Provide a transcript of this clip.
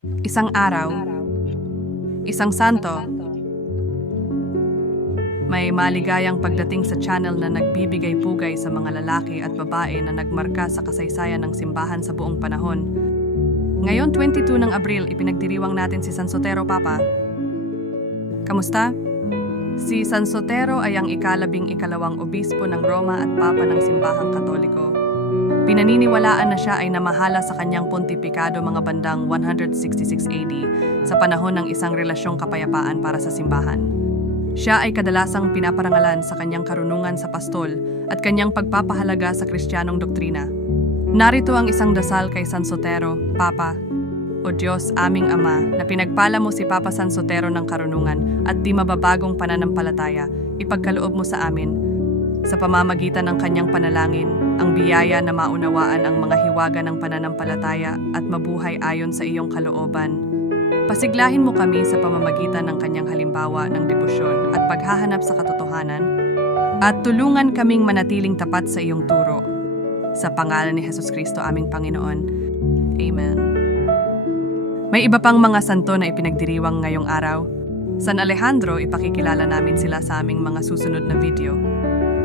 Isang araw, isang santo, may maligayang pagdating sa channel na nagbibigay pugay sa mga lalaki at babae na nagmarka sa kasaysayan ng simbahan sa buong panahon. Ngayon 22 ng Abril, ipinagdiriwang natin si San Sotero Papa. Kamusta? Si San Sotero ay ang ikalabing ikalawang obispo ng Roma at Papa ng Simbahang Katoliko. Pinaniniwalaan na siya ay namahala sa kanyang pontipikado mga bandang 166 AD sa panahon ng isang relasyong kapayapaan para sa simbahan. Siya ay kadalasang pinaparangalan sa kanyang karunungan sa pastol at kanyang pagpapahalaga sa kristyanong doktrina. Narito ang isang dasal kay San Sotero, Papa. O Diyos, aming Ama, na pinagpala mo si Papa San Sotero ng karunungan at di mababagong pananampalataya, ipagkaloob mo sa amin. Sa pamamagitan ng kanyang panalangin, ang biyaya na maunawaan ang mga hiwaga ng pananampalataya at mabuhay ayon sa iyong kalooban. Pasiglahin mo kami sa pamamagitan ng kanyang halimbawa ng debosyon at paghahanap sa katotohanan, at tulungan kaming manatiling tapat sa iyong turo. Sa pangalan ni Jesus Kristo aming Panginoon. Amen. May iba pang mga santo na ipinagdiriwang ngayong araw. San Alejandro, ipakikilala namin sila sa aming mga susunod na video.